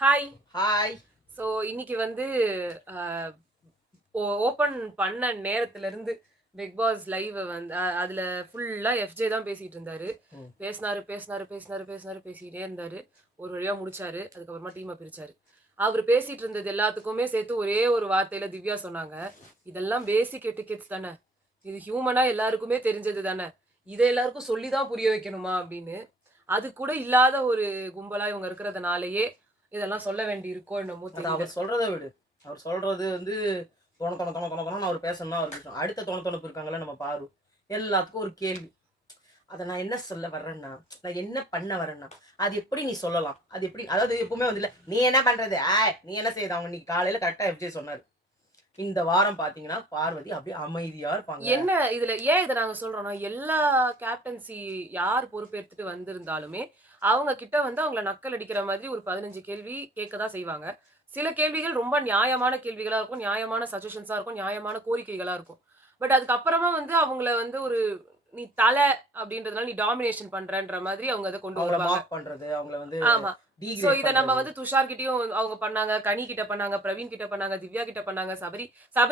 Hi. Hi. So இன்னைக்கு வந்து அ open பண்ண நேரத்துலருந்து பிக் பாஸ் லைவ் வந்து அதுல ஃபுல்லா எஃப்ஜே தான் பேசிட்டு இருந்தாரு. ம். பேசினாரு, பேசிக்கிட்டே இருந்தாரு. ஒரு வழியா முடிச்சாரு. அதுக்கப்புறமா டீம பிரிச்சாரு. அவரு பேசிட்டு இருந்தது எல்லாத்துக்குமே சேர்த்து ஒரே ஒரு வார்த்தையில திவ்யா சொன்னாங்க. "இதெல்லாம் பேசிக் எட்டிகெட்ஸ் தானே. இது ஹியூமனா எல்லாருக்குமே தெரிஞ்சது தானே. இத எல்லாருக்கும் சொல்லி தான் புரிய வைக்கணுமா?" அப்படின்னு. அது கூட இல்லாத ஒரு கும்பலா இவங்க இருக்கிறதுனாலயே, இதெல்லாம் சொல்ல வேண்டி இருக்கோ என்னமோ அது தெரியல. அவர் சொல்றத விடு. அவர் சொல்றது வந்து தொண தொண தொண தொண தொணன்னு அவர் பேசணும்னா அவருக்கு இஷ்டம். அடுத்த தொண இருக்காங்கல்ல நம்ம பாரு. எல்லாத்துக்கும் ஒரு கேள்வி. அத நான் என்ன சொல்ல வர்றேன்னா, நான் என்ன பண்ண வரேன்னா, அது எப்படி நீ சொல்லலாம்? அது எப்படி அதாவது எப்பவுமே வந்து இல்ல, "நீ என்ன பண்றது? நீ என்ன செய்யுது?" அவங்க இன்னைக்கு காலையில கரெக்ட்டா எஃப்ஜே சொன்னாரு. இந்த வாரம் பார்த்தீங்கன்னா, பார்வதி அப்படியே அமைதியா இருப்பாங்க. என்ன இதுல ஏன் இத நாங்க சொல்றோம்னா, எல்லா கேப்டன்சி யார் பொறுப்பேத்துட்டு வந்திருந்தாலுமே, அவங்க கிட்ட வந்து அவங்கள நக்கல் அடிக்கிற மாதிரி ஒரு 15 கேள்வி கேட்க தான் செய்வாங்க. சில கேள்விகள் ரொம்ப நியாயமான கேள்விகளா இருக்கும். நியாயமான சஜஷன்ஸா இருக்கும். நியாயமான கோரிக்கைகளா இருக்கும். பட் அதுக்கப்புறமா வந்து அவங்கள வந்து ஒரு நீ அப்படின்றதுனால நீ டாமினேஷன் பண்றன்ற மாதிரி அவங்க அத கொண்டு அவங்கள வருவாங்க. மார்க் பண்றது, அவங்கள வந்து ஆமா. சோ டீகிரேட் இத நம்ம பண்றது. வந்து துஷார் கிட்டயும் அவங்க பண்ணாங்க. கனி கிட்ட பண்ணாங்க. பிரவீன் கிட்ட பண்ணாங்க. திவ்யா கிட்ட பண்ணாங்க. சபரி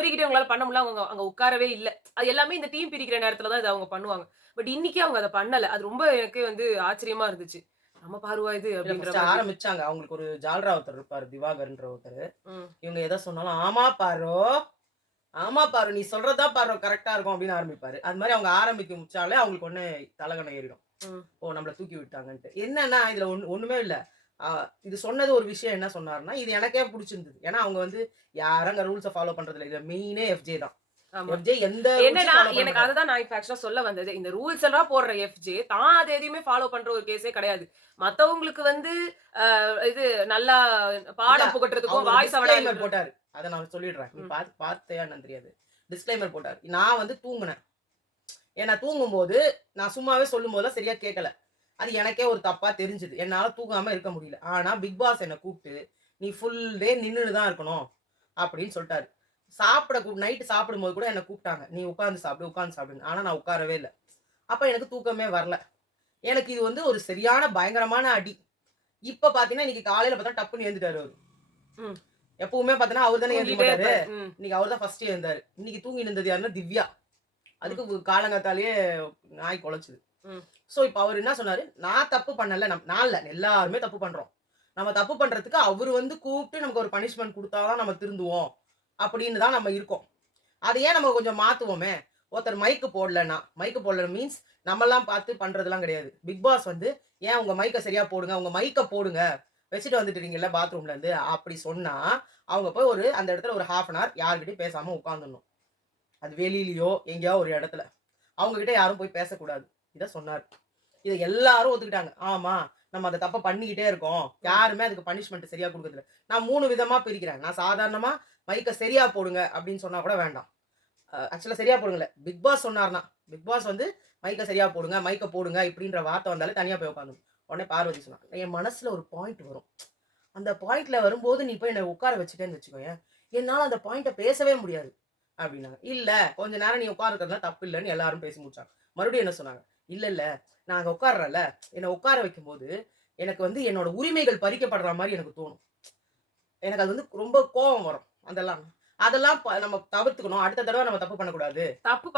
கிட்ட அவங்களால பண்ண முடியல. அவங்க அங்க உட்காரவே இல்ல. அது எல்லாமே இந்த டீம் பிரிக்கிற நேரத்துல தான் இத அவங்க பண்ணுவாங்க. பட் இன்னைக்கு அவங்க அத பண்ணல. அது ரொம்ப எனக்கு வந்து ஆச்சரியமா இருந்துச்சு. நம்ம பாருவா இது இல்ல அப்படின்ற ஃபர்ஸ்ட்டு மாதிரி. ஆரம்பிச்சாங்க. அவங்களுக்கு ஒரு ஜால்ரா ஒருத்தர் இருப்பாரு. திவாகர்ன்ற ஒருத்தரு. ம். இவங்க எத சொன்னாலும், "ஆமா பாரு. ஆமா பாரு. நீ சொல்றது தான் பாரு கரெக்ட்டா இருக்கும்" அப்படின்னு ஆரம்பிப்பாரு. அது மாரி அவங்க ஆரம்பிச்சாலே அவங்களுக்கு உடனே தலகணம் ஏறிடும். ம். ஓ! நம்மள தூக்கி விட்டாங்கன்ட்டு. என்னன்னா இதுல ஒண்ணுமே இல்ல. அ இது சொன்னது ஒரு விஷயம் என்ன சொன்னாருன்னா, இது எனக்கே புடிச்சிருந்தது. ஏன்னா அவங்க வந்து யாரும் அங்க ரூல்ஸ ஃபாலோ பண்றதில்ல. இதுல மெயினே எஃப்ஜே தான். ஆமா. எஃப்ஜே எந்த என்னன்னா, ரூல்ஸையும் ஃபாலோ பண்ண எனக்கு மாட்டாரு. அததான் நான் இப்ப ஆக்சுவலா சொல்ல வந்தது. இந்த ரூல்ஸ் எல்லாம் போடுற எஃப்ஜே, தான் அத எதையுமே ஃபாலோ பண்ற ஒரு கேஸே கிடையாது. மத்தவங்களுக்கு வந்து இது நல்லா இல்ல பாடம் அவர் புகட்டுறதுக்கும், ஒரு வாய் சவடால் டிஸ்க்ளைமர் விடுறது. போட்டாரு. அத நான் சொல்லிடுறேன். நீ ம். பார்த்தியா என்னன்னு தெரியாது. டிஸ்க்ளைமர் போட்டாரு. நான் வந்து தூங்குனேன். ஏன்னா தூங்கும்போது, நான் சும்மாவே சொல்லும்போதெல்லாம் சரியா கேட்கல. அது எனக்கே ஒரு தப்பா தெரிஞ்சது. என்னால தூங்காம இருக்க முடியல. ஆனா பிக் பாஸ் என்ன கூப்ட்டு, "நீ ஃபுல் டே நின்னுட்டு தான் இருக்கணும்" அப்படின்னு சொல்ட்டாரு. நைட் சாப்பிடும்போது கூட என்ன கூப்ட்டாங்க. "நீ உட்கார்ந்து சாப்பிடு, உட்கார்ந்து சாப்பிடுன்னு." ஆனா நான் உட்காரவே இல்ல. அப்ப எனக்கு தூக்கமே வரல. எனக்கு இது வந்து ஒரு சரியான பயங்கரமான அடி. இப்ப பார்த்தீங்கன்னா, இன்னைக்கு காலையில பார்த்தா டப்புன்னு எழுந்துட்டாரு அவரு. ம். எப்பவுமே பார்த்தீங்கன்னா, அவரு தானே எழுந்திரிக்க தூங்கிட்டே மாட்டாரு. இருப்பாரு. ம். இன்னைக்கு அவரு தான் ஃபர்ஸ்ட் எழுந்தாரு. இன்னைக்கு தூங்கின்னு இருந்தது யாருன்னா திவ்யா. ம். அதுக்கு காலங்காத்தாலயே நாய் கொலைச்சுது. ம். சோ, இப்ப அவரு என்ன சொன்னாரு, நான் தப்பு பண்ணல. நான் இல்ல. எல்லாருமே தப்பு பண்றோம். நம்ம தப்பு பண்றதுக்கு அவரு வந்து கூப்ட்டு நமக்கு ஒரு பனிஷ்மென்ட் குடுத்தா தான் நம்ம திருந்துவோம். அப்படின்னு தான் நம்ம இருக்கோம். அத ஏன் நம்ம கொஞ்சம் மாத்துவோமே! ஒருத்தர் மைக் போடல மீன்ஸ் நம்மலாம் பார்த்து பண்றதெல்லாம் கிடையாது. பிக் பாஸ் வந்து, "ஏன் உங்க மைக்க சரியா போடுங்க. உங்க மைக்க போடுங்க. வச்சுட்டு வந்துட்டுறீங்கல்ல பாத்ரூம்ல இருந்து." அப்படி சொன்னா, அவங்க போய் அந்த இடத்துல ஒரு 1/2 அன் ஹவர் யார்கிட்டயும் பேசாம உட்கார்ந்துடணும். அது வெளியிலயோ, எங்கேயாவது ஒரு இடத்துல. அவங்க கிட்ட யாரும் போய் பேசக்கூடாது. இத சொன்னாரு. இத எல்லாரும் ஒத்துக்கிட்டாங்க. ஆமா, நம்ம அந்த தப்ப பண்ணிக்கிட்டே இருக்கோம். ம். யாருமே அதுக்கு பனிஷ்மென்ட் சரியா குடுக்குறதில்ல. நான் 3 விதமா பிரிக்கிறேன். நான் சாதாரணமா மைக்க சரியா போடுங்க அப்படின்னு சொன்னா கூட வேண்டாம். ஆக்சுவலா சரியா போடுங்கல்ல. பிக் பாஸ் சொன்னார்னா, பிக் பாஸ் வந்து மைக்க சரியா போடுங்க, மைக்க போடுங்க இப்படின்ற வார்த்தை வந்தாலே தனியா போய் உட்காரணும். உடனே பார்வதி சொன்னா, என் மனசுல ஒரு பாயிண்ட் வரும். அந்த பாயிண்ட்ல வரும்போது நீ போய் என்ன உட்கார வச்சுட்டேன்னு வச்சுக்கோயேன், என்னால அந்த பாயிண்ட்ட பேசவே முடியாது அப்டின்னாங்க. இல்ல கொஞ்ச நேரம் நீ உட்கார்றதுலாம் தப்பு இல்லன்னு எல்லாரும் பேசி முடிச்சாங்க. மறுபடியும் என்ன சொன்னாங்க, இல்ல நான் அங்க உட்கார்றேன்ல, என்ன உட்கார வைக்கும்போது எனக்கு வந்து என்னோட உரிமைகள் பறிக்கப்படுற மாரி எனக்கு தோணும். எனக்கு அது வந்து ரொம்ப கோவம் வரும். அதெல்லாம். அதெல்லாம் நம்ம தவிர்த்துக்கணும். அடுத்த தடவ நம்ம தப்பு பண்ணக்கூடாது. தப்பு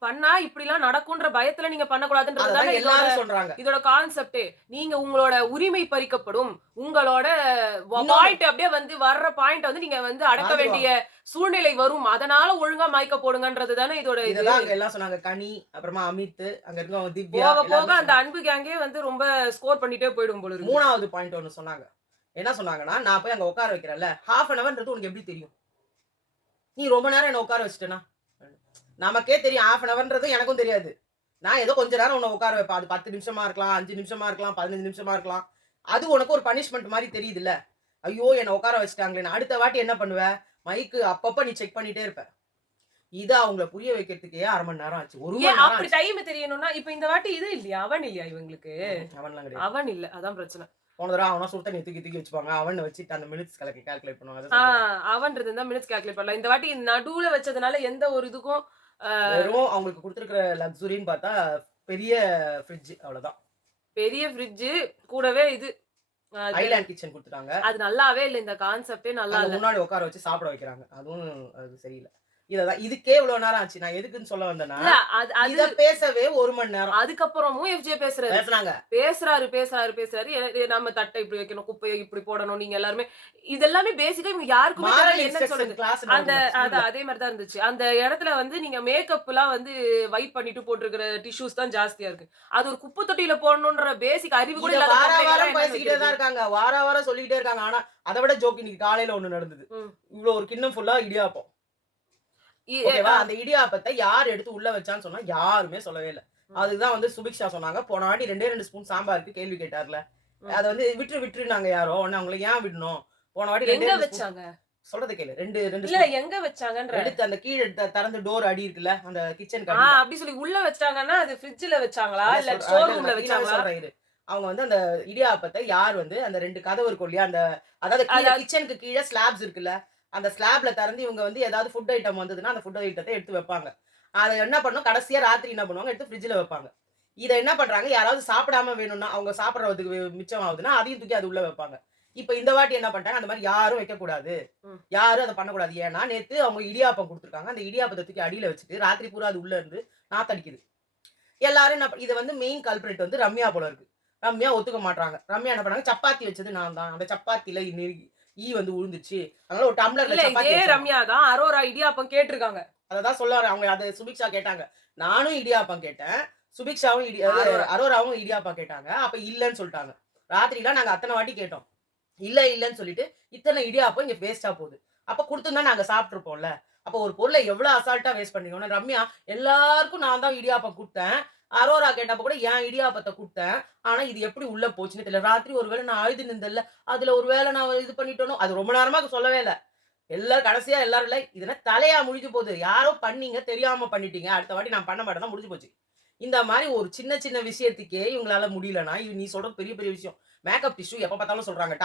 பண்ணா இப்படிலாம் நடக்குன்ற பயத்துல நீங்க பண்ணக்கூடாதுன்றது தானே அததான் இதோட எல்லாரும் சொல்றாங்க. இதோட கான்செப்ட்டே. நீங்க உங்களோட உரிமை பறிக்கப்படும். உங்களோட இன்னொன்னு பாயிண்ட் அப்படியே வந்து வர்ற பாயிண்ட்ட வந்து நீங்க வந்து அடக்க வேண்டிய மறந்துருவாங்க. சூழ்நிலை வரும். அதனால ஒழுங்கா மைக்க போடுங்கன்றது தானே இதோட இது. இததான் அங்க எல்லாம் சொன்னாங்க. கனி, அப்புறமா அமித், அங்க இருக்கவங்க திவ்யா போக போக எல்லாருமே அந்த சொன்னாங்க. அன்பு கேங்கே வந்து ரொம்ப ஸ்கோர் பண்ணிட்டே போயிடும் போல இருக்குது. 3வது பாயிண்ட் ஒண்ணு சொன்னாங்க. என்ன சொன்னாங்கன்னா, நான் போய் அங்க உட்கார வைக்கிறேன்ல, 1/2 அன் ஹவர்ன்றது உனக்கு எப்படி தெரியும்? நீ ரொம்ப நேரம் என்ன உட்கார வச்சுட்டனா? நமக்கே தெரியும் 1/2 அன் ஹவர்ன்றது எனக்கும் தெரியாது. நான் ஏதோ கொஞ்ச நேரம் உன்ன உட்கார வைப்பேன். அது 10 நிமிஷமா இருக்கலாம், 5 நிமிஷமா இருக்கலாம், 15 நிமிஷமா இருக்கலாம். அது உனக்கு ஒரு பனிஷ்மென்ட் மாரி தெரியுதுல்ல. ஐயோ! என்ன உட்கார வச்சுட்டாங்களேன்னு. அடுத்த வாட்டி என்ன பண்ணுவ? மைக்கு அப்பப்ப நீ செக் பண்ணிட்டே இருப்ப. இத அவங்கள புரிய வைக்கிறதுக்கே 1/2 மணி நேரம் ஆச்சு. 1 ஏன் மணி நேரம் அப்படி ஆச்சு. டைம் தெரியணும்னா, இப்ப இந்த வாட்டி இது இல்லையா? அவன் இல்லையா இவங்களுக்கு? அவன்லாம் கிடையாது. அவன் இல்ல. அதான் பிரச்சனை. போன தடவ அவனா சுடு தண்ணிய தூக்கி தூக்கி வச்சுப்பாங்க. அவன்னு வச்சுட்டு அந்த மினிட்ஸ் கணக்கு கால்குலேட் பண்ணுவாங்க. அதான் ஆ சொல்றேன். அவன்றது இருந்தா மினிட்ஸ் கால்குலேட் பண்ணலாம். இந்த வாட்டி நடுவுல வச்சதுனால எந்த ஒரு இதுக்கும் அ வெறும் அவங்களுக்கு குடுத்துருக்கிற லக்ஸுரின்னு பார்த்தா, பெரிய ஃப்ரிட்ஜ் அவ்வளோதான். பெரிய ஃப்ரிட்ஜ் கூடவே இது. அது ஐலாண்ட் கிச்சன் குடுத்துட்டாங்க. அது நல்லாவே இல்ல. இந்த கான்செப்ட்டே நல்லா அங்க இல்ல. முன்னாடி உட்கார வச்சு சாப்பிட வைக்கிறாங்க. அதுவும் அது சரியில்ல. இதுக்கே இவ்வளோ நேரம் ஆச்சு. நான் எதுக்குன்னு சொல்ல வந்தேன்னா, இல்ல அது அது இத பேசவே 1 மணி நேரம் அதுக்கப்புறமும் எஃப்ஜே பேசுறாரு. பேசுனாங்க. பேசுறாரு. நம்ம தட்ட இப்படி வைக்கணும், குப்பைய இப்படி போடணும். நீங்க எல்லாருமே இதெல்லாமே பேசிக்கா இவங்க யாருக்குமே மாரல் தெரியல என்னன்னு இன்ஸ்ட்ரக்ஷன் சொல்றது. கிளாஸ் அந்த நடக்குது ஸ்கூல்ல. அதே மாரி தான் இருந்துச்சு. அந்த இடத்துல வந்து நீங்க மேக்கப்லாம் வந்து வைப் பண்ணிட்டு போட்டுருக்கிற டிஷ்யூஸ் தான் ஜாஸ்தியா இருக்கு. அது ஒரு குப்பை தொட்டியில போடணுன்ற பேசிக் அறிவு கூட இத இல்லாத வாரா பொம்பளைங்கலாம் வாரம் என்னன்னு பேசிக்கிட்டே தான் வைக்கிறது? இருக்காங்க. வாரா வாரம் சொல்லிக்கிட்டே இருக்காங்க. ஆனா, அத விட ஜோக் இன்னைக்கு காலையில ஒண்ணு நடந்தது. ம். இவ்ளோ ஒரு கிண்ணம் ஃபுல்லா இடியாப்பம். இ எ ஓகேவா? அ அந்த இடியாப்பத்த யார் எடுத்து உள்ள வச்சான்னு சொன்னா யாருமே சொல்லவே இல்ல. ம். அதுக்கு வந்து சுபிக்ஷா சொன்னாங்க. போன வாட்டி 2 ஸ்பூன் சாம்பாருக்கு கேள்வி கேட்டார்ல. ம். அத வந்து விட்டுருனாங்க யாரோ. உடனே அவங்கள ஏன் விடணும்? போன வாட்டி 2 எங்க 2 ஸ்பூன் வச்சாங்க? சொல்றத கேளு. 2 இல்ல ஸ்பூன் எங்க வச்சாங்கன்றேன். எடுத்து அந்த கீழ திறந்து டோர் அடி இருக்குல்ல, அந்த கிச்சனுக்கு அடியில. அப்படி சொல்லி உள்ள வச்சாங்கன்னா, அது ஃப்ரிட்ஜ்ல வச்சாங்களா? இல்ல இல்ல சொல்றேன். ஸ்டோர் இல்ல ரூம்ல நான் கிளீனாவே வச்சாங்களா? சொல்றேன் இரு. அவங்க வந்து அந்த இடியாப்பத்த யார் வந்து அந்த 2 கதவு இருக்கும் இல்லையா? அதாவது கீழ அதாவது கிச்சனுக்கு கீழ ஸ்லாப்ஸ் இருக்குல்ல. அந்த ஸ்லாப்ல திறந்து இவங்க வந்து ஏதாவது ஃபுட் ஐட்டம் வந்ததுன்னா, அந்த ஃபுட் ஐட்டத்த எடுத்து வைப்பாங்க. அத என்ன பண்ணணும், கடைசியா ராத்திரி என்ன பண்ணுவாங்க, எடுத்து ஃப்ரிட்ஜ்ல வைப்பாங்க. இத என்ன பண்றாங்க, யாராவது சாப்பிடாம வேணும்னா, அவங்க சாப்பிடுறதுக்கு மிச்சம் ஆகுதுன்னா, அதையும் தூக்கி அது உள்ள வைப்பாங்க. இப்ப இந்த வாட்டி என்ன பண்ணிட்டாங்க, அந்த மாரி யாரும் வைக்கக்கூடாது. ம். யாரும் அத பண்ணக்கூடாது. ஏன்னா, நேத்து அவங்க இடியாப்பம் குடுத்துருக்காங்க. அந்த இடியாப்பத்த தூக்கி அடியில வச்சுட்டு, ராத்திரி பூரா அது உள்ள இருந்து நாத்தடிக்குது. எல்லாரும் என்ன இத வந்து மெயின் கல்பிரிட் வந்து ரம்யா போல இருக்கு. ரம்யா ஒத்துக்க மாட்றாங்க. ரம்யா என்ன பண்ணாங்க, சப்பாத்தி வச்சது நான் தான். அந்த சப்பாத்தில வந்து உழுந்துச்சு. அதனால ஒரு டம்ளர்ல இல்ல சப்பாத்தி இதே வச்சாங்க. ரம்யா தான் அரோரா இடியாப்பம் கேட்டிருக்காங்க. அததான் சொல்ல வரேன். அவங்க அத சுபிக்ஷா கேட்டாங்க. நானும் இடியாப்பம் கேட்டேன். சுபிக்ஷாவும் அதாவது அரோரா. அரோராவும் இடியாப்பம் கேட்டாங்க. அப்ப இல்லன்னு சொல்ட்டாங்க. ராத்திரிலாம் நாங்க அத்தன வாட்டி கேட்டோம். இல்லன்னு சொல்லிட்டு, இத்தன இடியாப்பம் இங்க வேஸ்ட்டா போகுது. அப்ப குடுத்திருந்தா நாங்க சாப்ட்டுருப்போம்ல. அப்ப ஒரு பொருள எவ்வளோ அசால்ட்டா வேஸ்ட் பண்றீங்க. உடனே ரம்யா, எல்லாருக்கும் நான் தான் இடியாப்பம் குடுத்தேன். அரோரா கேட்டப்ப கூட என் இடியாப்பத்த குடுத்தேன். ஆனா இது எப்படி உள்ள போச்சுன்னு தெரியல. ராத்திரி ஒரு வேள நான் அழுதுன்னு இருந்தேன்ல, அதுல ஒரு வேள நான் இது பண்ணிட்டேனோ, அது ரொம்ப நேரமா சொல்லவே இல்ல. கடைசியா எல்லாரும் இல்ல, இது என்ன தலையா முழிக்க போகுது. யாரோ பண்ணீங்க, தெரியாம பண்ணிட்டீங்க. அடுத்த வாட்டி நான் பண்ண மாட்டேன்னா முடிஞ்சு போச்சு. இந்த மாரி ஒரு சின்ன சின்ன விஷயத்துக்கே இவங்களால முடியலன்னா, இது நீ சொல்றது பெரிய பெரிய விஷயம். மேக்கப் டிஷ்யூ எப்ப பார்த்தாலும் சொல்றாங்க.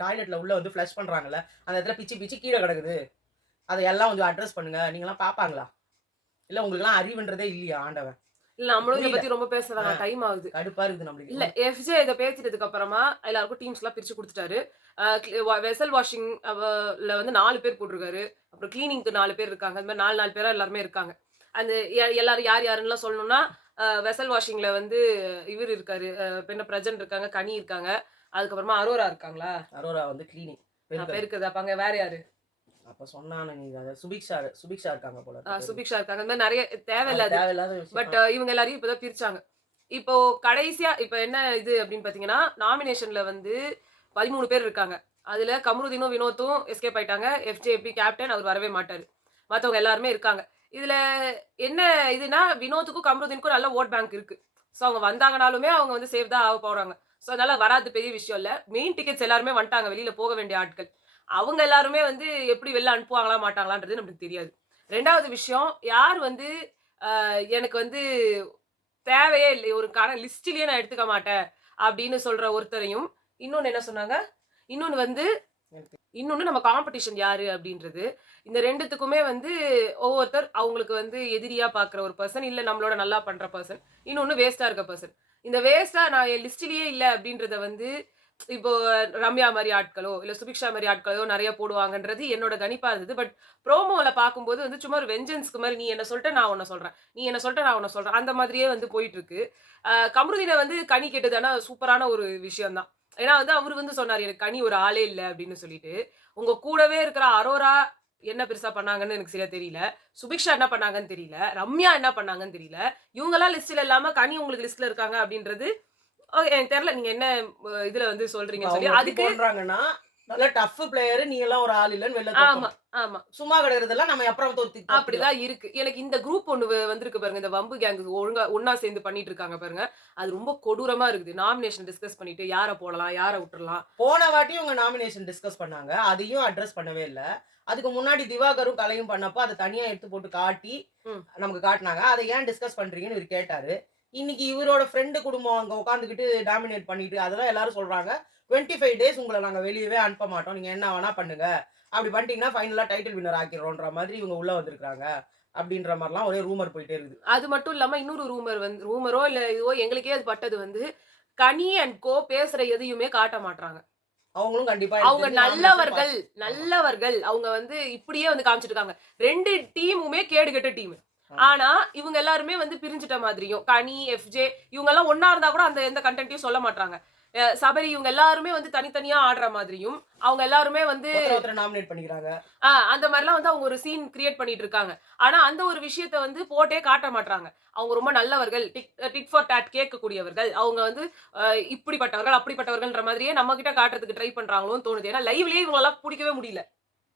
டாய்லெட்ல உள்ள வந்து ஃப்ளஷ் பண்றாங்கல்ல, அந்த இடத்துல பிச்சு பிச்சு கீழ கிடக்குது. அத எல்லாம் கொஞ்சம் அட்ரஸ் பண்ணுங்க. நீங்கலாம் பார்ப்பாங்களா? இல்ல உங்களுக்கெல்லாம் அறிவுன்றதே இல்லையா ஆண்டவன்? இல்ல நம்மளும் இத புரியல. பத்தி ரொம்ப பேச ஆ வேணாம். டைம் ஆகுது. கடுப்பா இருக்குது நம்மளுக்கு. இல்ல எஃப்ஜே இத பேசிட்டதுக்கு அப்புறமா எல்லாருக்கும் டீம்ஸ்லாம் பிரிச்சு குடுத்துட்டாரு. வெசல் வாஷிங் ல வந்து 4 பேர் போட்டிருக்காரு. அப்புறம் கிளீனிங்க்கு 4 பேர் இருக்காங்க. அந்த மாரி 4 பேரா எல்லாருமே இருக்காங்க. அந்த எல்லாரும் யார் யாருன்னுலாம் சொல்லணும்னா, வெசல் வாஷிங்ல வந்து இவரு இருக்காரு. இப்ப என்ன பிரஜன் இருக்காங்க, கனி இருக்காங்க. அதுக்கப்புறமா அரோரா இருக்காங்களா? அரோரா வந்து கிளீனிங். பெருக்கல். பெருக்குது. அப்ப அங்க வேற யாரு? அப்ப சொன்னானே நீ அத சுபிக்ஷா இருக்காங்க போல இருக்கு பெரிய. சுபிக்ஷா இருக்காங்க. இந்த மாரி நெறைய அது தேவையில்லாது. தேவையில்லாத விஷயம். பட் இவங்க எல்லாரையும் இப்பதான் பிரிச்சாங்க. இப்போ கடைசியா இப்ப என்ன இது அப்படின்னு பார்த்தீங்கன்னா, நாமினேஷன்ல வந்து 13 பேர் இருக்காங்க. அதுல கமருதீனும், வினோத்தும் எஸ்கேப் ஆயிட்டாங்க. எஃப்ஜேபி கேப்டன் அவர் வரவே மாட்டாரு. மத்தவங்க எல்லாருமே இருக்காங்க. இதுல என்ன இதுன்னா, வினோத்துக்கும், கமருதீனுக்கும் நல்ல வோட் பேங்க் இருக்கு. சோ அவங்க வந்தாங்கனாலுமே அவங்க வந்து சேவ் தான் ஆக போறாங்க. சோ அதனால வராது பெரிய விஷயம் இல்ல. மெயின் டிக்கெட்ஸ் எல்லாருமே வந்துட்டாங்க. வெளியில போக வேண்டிய ஆட்கள். அவங்க எல்லாருமே வந்து எப்படி வெளில அனுப்புவாங்களா, மாட்டாங்களான்றது நமக்கு தெரியாது. 2வது விஷயம், யார் வந்து எனக்கு வந்து தேவையே இல்ல. ஒரு லிஸ்ட்லயே நான் எடுத்துக்க மாட்டேன். அப்படின்னு சொல்ற ஒருத்தரையும், இன்னொன்னு என்ன சொன்னாங்க? இன்னொன்னு வந்து இன்னொன்னு நம்ம காம்படிஷன் யாரு அப்படின்றது. இந்த 2த்துக்குமே வந்து ஒவ்வொருத்தர் அவங்களுக்கு வந்து எதிரியா பார்க்குற ஒரு பெர்சன், இல்ல நம்மளோட நல்லா பண்ற பெர்சன். இன்னொன்னு வேஸ்ட்டா இருக்க பெர்சன். இந்த வேஸ்ட்டா நான் என் லிஸ்ட்லயே இல்ல அப்படின்றத வந்து இப்போ ரம்யா மாரி ஆட்களோ, இல்ல சுபிக்ஷா மாரி ஆட்களோ நெறைய போடுவாங்கன்றது என்னோட கணிப்பா இருந்தது. பட் ப்ரோமோல பார்க்கும்போது வந்து சும்மா ஒரு வெஞ்சன்ஸ்க்கு மாரி நீ என்ன சொல்ட்ட, நான் உன்ன சொல்றேன். நீ என்ன சொல்ட்ட, நான் உன்ன சொல்றேன். அந்த மாதிரியே வந்து போயிட்டு இருக்கு. கமருதீன வந்து கனி கேட்டது ஆனா சூப்பரான ஒரு விஷயம் தான். ஏன்னா வந்து அவரு வந்து சொன்னாரு, "எனக்கு கனி ஒரு ஆளே இல்ல" அப்படின்னு சொல்லிட்டு. உங்க கூடவே இருக்கிற அரோரா என்ன பெருசா பண்ணாங்கன்னு எனக்கு சரியா தெரியல. சுபிக்ஷா என்ன பண்ணாங்கன்னு தெரியல. ரம்யா என்ன பண்ணாங்கன்னு தெரியல. இவங்கலாம் லிஸ்ட்ல இல்லாம கனி உங்களுக்கு லிஸ்ட்ல இருக்காங்க அப்படின்றது எனக்கு தெரியல. நீங்க என்ன இதுல வந்து இப்ப சொல்றீங்கன்னு அவங்க சொல்லி. எப்படி அதுக்கு போடுறாங்கன்னா, நல்ல டஃப் பிளேயர் நீ எல்லாம் ஒரு ஆள் இல்லன்னு வெளில ஆமா, தோத்தணும். ஆமா. சும்மா கிடக்குறதெல்லாம் நம்ம அப்புறம் தோத்துக்கலாம். அப்படிதான் இருக்கு. எனக்கு இந்த குரூப் ஒண்ணு வந்திருக்கு பாருங்க. இந்த வம்பு கேங் ஒழுங்கா ஒண்ணா சேர்ந்து பண்ணிட்டு இருக்காங்க பாருங்க. அது ரொம்ப கொடூரமா இருக்குது. நாமினேஷன் டிஸ்கஸ் பண்ணிட்டு யார போடலாம், யார விட்டுறலாம். போன வாட்டி இவங்க நாமினேஷன் டிஸ்கஸ் பண்ணாங்க. அதையும் அட்ரஸ் பண்ணவே இல்ல. அதுக்கு முன்னாடி திவாகரும் கலையும் பண்ணப்போ அத தனியா எடுத்து போட்டு காட்டி ம். நமக்கு காட்டுனாங்க. அத ஏன் டிஸ்கஸ் பண்றீங்கன்னு இவரு கேட்டாரு. இன்னைக்கு இவரோட ஃப்ரெண்ட் குடும்பம் அங்க உட்கார்ந்துகிட்டு டாமினேட் பண்ணிட்டு அததான் எல்லாரும் சொல்றாங்க. 25 டேஸ் உங்கள நாங்க வெளியவே அனுப்ப மாட்டோம். நீங்க என்ன வேணா பண்ணுங்க. அப்படி பண்ணிட்டீங்கன்னா ஃபைனலா டைட்டில் வின்னர் ஆக்கிர்றோம்ன்ற மாதிரி இவங்க உள்ள வந்திருக்காங்க. அப்படின்ற மாரிலாம் ஒரே ரூமர் போயிட்டே இருக்குது. அது மட்டும் இல்லாம இன்னொரு ரூமரோ இல்ல இதுவோ எங்களுக்கே அது பட்டது வந்து, கனி அண்ட் கோ பேசுற எதையுமே காட்ட மாட்றாங்க. அவங்களும் கண்டிப்பா எனக்கு அவங்க தெரிஞ்சு நல்லவர்கள் நாமினேஷன் பாஸ். ஆமா. நல்லவர்கள் அவங்க வந்து இப்படியே வந்து காமிச்சிட்டு இருக்காங்க. 2 டீமுமே கேடு கெட்ட டீம். ஆமா. ஆனா இவங்க எல்லாருமே வந்து பிரிஞ்சுட்ட மாதிரியும் கனி, எஃப்ஜே இவங்க எல்லாம் ஒண்ணா இருந்தா கூட அந்த எந்த கண்டென்ட்டையும் சொல்ல மாட்றாங்க. சபரி இவங்க எல்லாருமே வந்து தனித்தனியா ஆடுற மாதிரியும், அவங்க எல்லாருமே வந்து ஒருத்தர நாமினேட் பண்ணிக்கிறாங்க. அந்த மாரிலாம் வந்து அவங்க ஒரு சீன் கிரியேட் பண்ணிட்டு இருக்காங்க. ஆனா அந்த ஒரு விஷயத்த வந்து போட்டே காட்ட மாட்றாங்க. அவங்க ரொம்ப நல்லவர்கள், டிட் ஃபார் டாட் கேட்கக்கூடியவர்கள். அவங்க வந்து இப்படிப்பட்டவர்கள், அப்படிப்பட்டவர்கள்ன்ற மாதிரியே நம்ம கிட்ட காட்டுறதுக்கு ட்ரை பண்றாங்களோன்னு தோணுது. ஏன்னா லைவ்லயே இவங்களலாம் புடிக்கவே முடியல.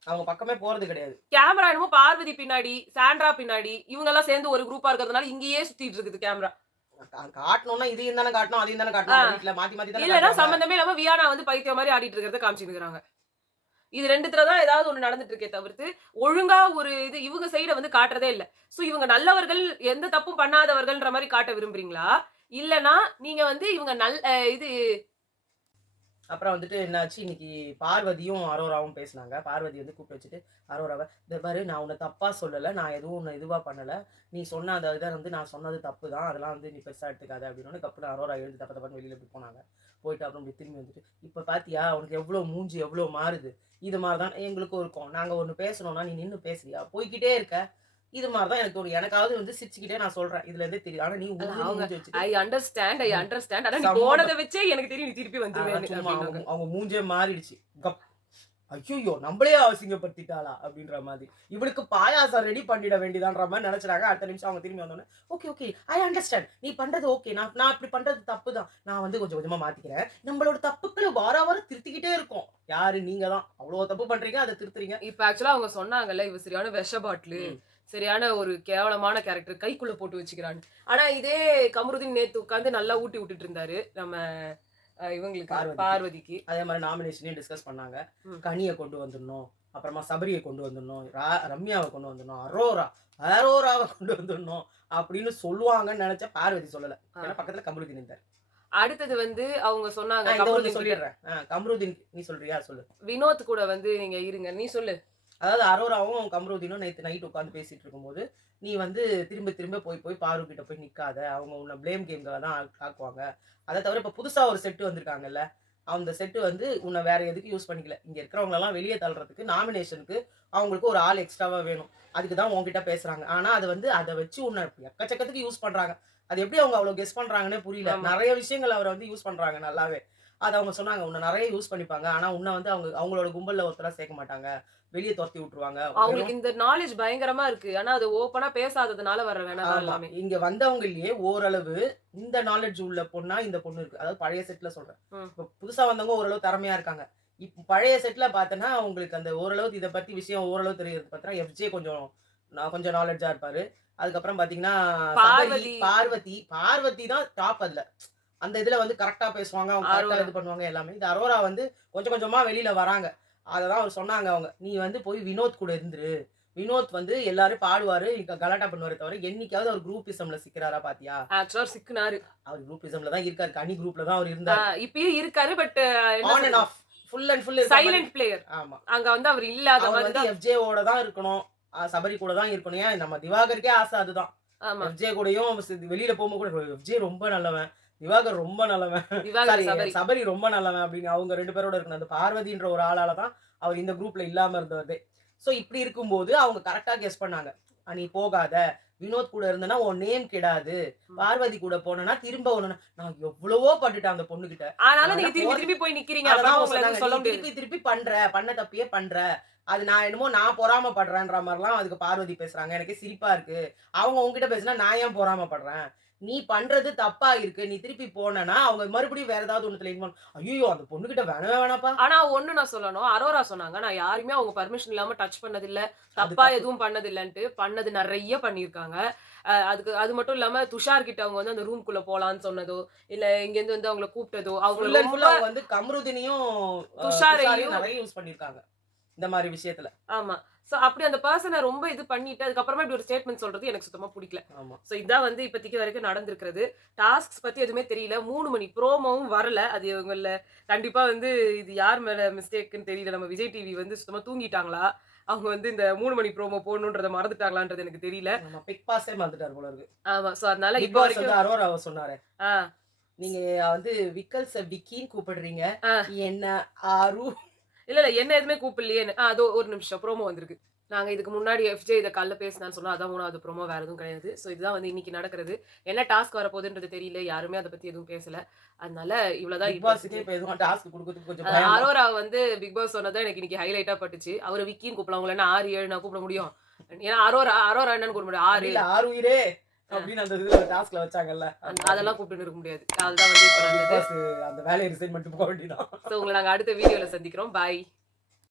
அவங்க பக்கமே போறது கிடையாது. கேமரா என்னமோ பார்வதி பின்னாடி, சாண்ட்ரா பின்னாடி, இவங்கலாம் சேர்ந்து ஒரு குரூப்பா இருக்கிறதுனால இங்கேயே சுத்திட்டு இருக்குது கேமரா. காட்டணும்னா இதையும் தானே காட்டணும், அதையும் தானே ஆ. காட்டணும். அவங்க வீட்ல மாத்தி மாத்தி தானே இல்லன்னா காட்டுவாங்க. சம்பந்தமே இல்லாம வியானா வந்து பைத்தியம் மாரி ஆடிட்டு இருக்கிறத காமிச்சுக்கிறாங்க. இது 2த்துல தான் ஏதாவது ஒண்ணு நடந்துட்டு இருக்கே தவிர்த்து, ஒழுங்கா ஒரு இது இவங்க சைட வந்து காட்டுறதே இல்ல. சோ இவங்க நல்லவர்கள், எந்த தப்பும் பண்ணாதவர்கள்ன்ற மாரி காட்ட விரும்புறீங்களா? இல்லன்னா நீங்க வந்து இவங்க இது அப்புறம் வந்துட்டு என்னாச்சு, இன்னைக்கு பார்வதியும் அரோராவும் பேசுனாங்க. பார்வதி வந்து கூப்பிட்டு வச்சுட்டு, அரோராவ, "இந்த பாரு நான் உன்ன தப்பா சொல்லல. நான் எதுவும் உன்ன இதுவா பண்ணல. நீ சொன்ன அந்த இத வந்து நான் சொன்னது தப்பு தான். அதெல்லாம் வந்து நீ பெருசா எடுத்துக்காத" அப்படின்னோனே, கப்புனு அரோரா எழுந்து தப்பு தப்பான்னு வெளியில இப்படி போனாங்க. போயிட்டு அப்புறம் இப்படி திரும்பி வந்துட்டு, "இப்ப பாத்தியா உனக்கு எவ்ளோ மூஞ்சி எவ்ளோ மாறுது. இது மாரி தான் எங்களுக்கும் இருக்கும். நாங்க ஒண்ணு பேசணும்னா நீ நின்னு பேசுறியா? போய்க்கிட்டே இருக்க." இது மாரி தான் எனக்கு தோணும். எனக்காவது வந்து சிரிச்சுக்கிட்டே நான் சொல்றேன். இதுல இருந்தே தெரியுது. ஆனா நீ உர்ருன்னு அவங்க மூஞ்சி வச்சுட்டு ஐ அண்டர்ஸ்டாண்ட், ஐ ம். அண்டர்ஸ்டாண்ட். ஆனா நீ செம்ம போனத வச்சே எனக்கு தெரியும் நீ திருப்பி வந்துருவேன்னு சும்மா அவங்க அப்டின்னாங்க. அவங்க மூஞ்சே மாறிடுச்சு. ஐய்யய்யோ! நம்மளே அசிங்கப்படுத்திட்டாளா? அப்படின்ற மாதிரி. இவளுக்கு பாயாசம் ரெடி பண்ணிட வேண்டியதான்ற மாரி நெனச்சுட்டாங்க. அடுத்த நிமிஷம் அவங்க திரும்பி வந்தோனே, "ஓகே, ஓகே. I understand. நீ பண்றது ஓகே. நான் நான் இப்படி பண்றது தப்பு தான். நான் வந்து கொஞ்சம் கொஞ்சமா மாத்திக்கிறேன். நம்மளோட தப்புக்கள வாரா வாரம் திருத்திக்கிட்டே இருக்கோம்." யாரு? நீங்க தான். அவ்ளோ தப்பு பண்றீங்க. அத திருத்துறீங்க. இப்ப ஆக்சுவலா அவங்க சொன்னாங்கல்ல, இவ சரியான விஷ பாட்டிலு. ம். சரியான ஒரு கேவலமான கேரக்டர். கைக்குள்ள போட்டு வச்சுக்கிறான்னு. ஆனா இதே கமருதீன் நேத்து உட்கார்ந்து நல்லா ஊட்டி விட்டுட்டு இருந்தாரு. நம்ம இவங்களுக்கு பார்வதிக்கு. பார்வதிக்கு. அதே மாரி நாமினேஷனையும் டிஸ்கஸ் பண்ணாங்க. ம். கனிய கொண்டு வந்துடணும். அப்புறமா சபரிய கொண்டு வந்துடணும். ரம்யாவ கொண்டு வந்துடணும். அரோராவ கொண்டு வந்துடணும். அப்படின்னு சொல்லுவாங்கன்னு நெனச்சேன். பார்வதி சொல்லல. ஆ. ஏன்னா பக்கத்துல கமருதீன் இருந்தாரு. அடுத்தது வந்து அவங்க சொன்னாங்க இத ஒண்ணு கமருதீன் கிட்ட, சொல்லிடுறேன். கம்ருதீன் நீ சொல்றியா? சொல்லு. வினோத் கூட வந்து நீங்க இருங்க. நீ சொல்லு. அதாவது அரோராவும், கம்ருதீனும் நேத்து நைட் உட்கார்ந்து பேசிட்டு இருக்கும்போது, "நீ வந்து திரும்ப திரும்ப போய் போய் பாரு கிட்ட போய் நிக்காத. அவங்க உன்ன ப்ளேம் கேம்க்காக தான் ஆக்குவாங்க. அத தவிர இப்ப புதுசா ஒரு செட் வந்திருக்காங்கல்ல, அந்த செட் வந்து உன்ன வேற எதுக்கும் யூஸ் பண்ணிக்கல. இங்க இருக்கிறவங்களலாம் வெளிய தள்றதுக்கு நாமினேஷனுக்கு அவங்களுக்கு ஒரு ஆள் எக்ஸ்ட்ராவா வேணும். அதுக்கு தான் உன்கிட்ட பேசுறாங்க. ஆனா அத வந்து அத வச்சு உன்ன எக்கச்சக்கத்துக்கு யூஸ் பண்றாங்க. அது எப்படி அவங்க அவ்வளோ கெஸ் பண்றாங்கன்னே புரியல. ஆமா. நெறைய விஷயங்கள் அவர வந்து யூஸ் பண்றாங்க நல்லாவே. அத அவங்க சொன்னாங்க. உன்ன நெறைய யூஸ் பண்ணிப்பாங்க. ஆனா உன்ன வந்து அவங்களோட கும்பல்ல ஒருத்தரா சேர்க்க மாட்டாங்க. வெளிய தொரத்தி விட்டுருவாங்க. வெறும் அவங்களுக்கு இந்த நாலேட்ஜ் பயங்கரமா இருக்கு. ஆனா அது ஓப்பனா பேசாததுனால வர வேணா தான் ஆமா. எல்லாமே. இங்க வந்தவங்கலயே ஓரளவு இந்த நாலேட்ஜ் உள்ள பொண்ணா இந்த பொண்ணு இருக்கு. அதாவது பழைய செட்ல சொல்றேன். ம். இப்ப புதுசா வந்தவங்க ஓரளவு திறமையா இருக்காங்க. பழைய செட்ல பார்த்தேன்னா, உங்களுக்கு அந்த ஓரளவு இத பத்தி விஷயம் ஓரளவு தெரியுது. பார்த்தீங்கன்னா, எஃப்ஜே கொஞ்சம் நாலேட்ஜா இருப்பாரு. அதுக்கப்புறம் பார்த்தீங்கன்னா, சபரி, பார்வதி, பார்வதி தான் டாப் அதுல. அந்த இதுல வந்து கரெக்ட்டா பேசுவாங்க. அவங்க கரெக்ட்டா அரோரா. இது பண்ணுவாங்க எல்லாமே. இந்த அரோரா வந்து கொஞ்சம் கொஞ்சமா வெளில வராங்க. அததான் அவர் சொன்னாங்க அவங்க. "நீ வந்து போய் வினோத் கூட இருந்துரு. வினோத் வந்து எல்லாரும் பாடுவாரு, கலாட்டா பண்ணுவாரே தவிர, என்னைக்காவது அவர் குரூப்பிசம்ல சிக்கிறாரா பாத்தியா?" ஆக்சுவலா அவர் சிக்குனாரு. அவர் குரூப்பிசம்ல தான் இருக்காரு. கனி குரூப்ல தான் அவர் இருந்தாரு. இப்பயும் இருக்காரு. பட் என்ன ஆன் அண்ட் சொல்றது? ஆஃப். ஃபுல் அண்ட் ஃபுல் இருக்க மாரி. Silent player. ஆமா. அங்க வந்து அவர் இல்லாத அவர் மாரி வந்து தான். எஃப்ஜேவோட தான் இருக்கணும். சபரி கூட தான் இருக்கணும். ஏன் நம்ம திவாகருக்கே ஆசை அதுதான். ஆமா. எஃப்ஜே கூடயும் வெளியில போகும்போது கூட எஃப்ஜே ரொம்ப நல்லவன். திவாகர் ரொம்ப நல்லவன். திவாகர், சாரி சபரி. சபரி ரொம்ப நல்லவன் அப்படின்னு அவங்க 2 பேரோட இருக்கணும். அந்த பார்வதின்ற ஒரு ஆளால தான் அவர் இந்த குரூப்ல இல்லாம இருந்ததே. சோ இப்படி இருக்கும்போது அவங்க கரெக்ட்டா கெஸ் பண்ணாங்க. "நீ போகாத. வினோத் கூட இருந்தனா உன் நேம் கெடாது. ம். பார்வதி கூட போனனா திரும்ப ஒண்ணு." நான் எவ்வளவோ பட்டுட்டேன் அந்த பொண்ணுகிட்ட. ஆனாலும் ஆனா நீங்க திருப்பி திருப்பி போய் நிக்கிறீங்க. அததான் அப்ப அவங்க உங்கள சொன்னாங்க. எதுவும் சொல்ல "நீ முடியாது. திருப்பி திருப்பி பண்ற. பண்ண தப்பையே பண்ற. அது நான் என்னமோ நான் பொறாமப்படுறேன்ற மாரிலாம் அதுக்கு பார்வதி பேசுறாங்க. எனக்கே சிரிப்பா இருக்கு. அவங்க உன்கிட்ட பேசினா நான் ஏன் பொறாமப்படுறேன்? நீ பண்றது தப்பா இருக்கு. நீ திருப்பி போனனா, அவங்க மறுபடியும் வேற ஏதாவது ஒண்ணுத்துல இன்வால்வ் ஐய்யயோ! அந்த பொண்ணுகிட்ட வேணவே வேணாம்ப்பா. ஆனா ஒண்ணு நான் சொல்லணும். அரோரா சொன்னாங்க. நான் யாரையுமே அவங்க பெர்மிஷன் இல்லாம டச் பண்ணதில்ல. அது தப்பா தப்பு. எதுவும் பண்ணதில்லன்ட்டு. பண்ணது நெறைய பண்ணியிருக்காங்க. அது மட்டும் இல்லாம துஷார் கிட்ட அவங்க வந்து அந்த ரூம்குள்ள போலான்னு சொன்னதோ, இல்ல இங்கேருந்து வந்து அவங்கள கூப்பிட்டதோ, அவங்கள ஃபுல் அண்ட் ரொம்ப ஃபுல் அவங்க வந்து கம்ருதினியும், துஷாரையும் துஷாரையும் நெறைய யூஸ் பண்ணியிருக்காங்க. இந்த மாரி விஷயத்துல. ஆமா. சோ அப்படி அந்த பெர்சன ரொம்ப இது பண்ணிட்டு, அதுக்கப்புறமா இப்படி ஒரு ஸ்டேட்மெண்ட் சொல்றது எனக்கு சுத்தமா புடிக்கல. ஆமா. சோ இதான் வந்து இப்போதைக்கு வரைக்கும் நடந்திருக்கிறது. டாஸ்க்ஸ் பத்தி எதுவுமே தெரியல. 3 மணி ப்ரோமோவும் வரல. அது இவங்கள்ல கண்டிப்பா வந்து இது யார் மேல மிஸ்டேக்ன்னு தெரியல. நம்ம விஜய் டிவி வந்து சுத்தமா தூங்கிட்டாங்களா? அவங்க வந்து இந்த 3 மணி ப்ரோமோ போடணுன்றத மறந்துட்டாங்களான்றது எனக்கு தெரியல. ஆமா. பிக் பாஸே மறந்துட்டாரு போல இருக்கு. ஆமா. சோ அதனால பிக் இப்போ பாஸ் வந்து வரைக்கும் அரோராவ சொன்னாரே. ஆ நீங்க வந்து விக்கல்ஸ விக்கின்னு கூப்பிடுறீங்க. ஆ. என்ன ஆரு இல்ல என்ன எதுவுமே கூப்பிடலையே. அதோ ஒரு நிமிஷம் ப்ரோமோ வந்திருக்கு. நாங்க இதுக்கு முன்னாடி எஃப்ஜே இத காலைல பேசினான்னு சொன்னா, அதான் 3வது ப்ரோமோ வேற எதுவும் கிடையாது. ஸோ இதுதான் வந்து இன்னைக்கு நடக்கிறது. என்ன டாஸ்க் வரப்போகுதுன்றது தெரியல. யாருமே அத பத்தி எதுவும் பேசல. அதனால இவ்வளவுதான் பிக் பாஸ்க்கே இப்போதைக்கு. இப்ப எதுவும் டாஸ்க் குடுக்கறதுக்கு கொஞ்சம் பயம் தான். அரோரா வந்து பிக் பாஸ் சொன்னது தான் எனக்கு இன்னைக்கு ஹைலைட்டா பட்டுச்சு. அவர விக்கின்னு கூப்பிடலாம். உங்கள என்ன 6, 7 நான் கூப்பிட முடியும். ஏன்னா அரோரா என்னன்னு கூப்பிட முடியும். 6 இல்ல ஆருயிரே அப்படின்னு அந்த இதுல டாஸ்க்ல வச்சாங்கல்ல. அதெல்லாம் கூப்பிட்டுன்னு இருக்க முடியாது. அதுதான் வந்து இப்ப பிக் நடந்தது. பாஸ் அந்த வேலையை ரிசைன் பண்ணிட்டு போக வேண்டியதான். ஸோ உங்கள நாங்க அடுத்த வீடியோல சந்திக்கிறோம். பாய்.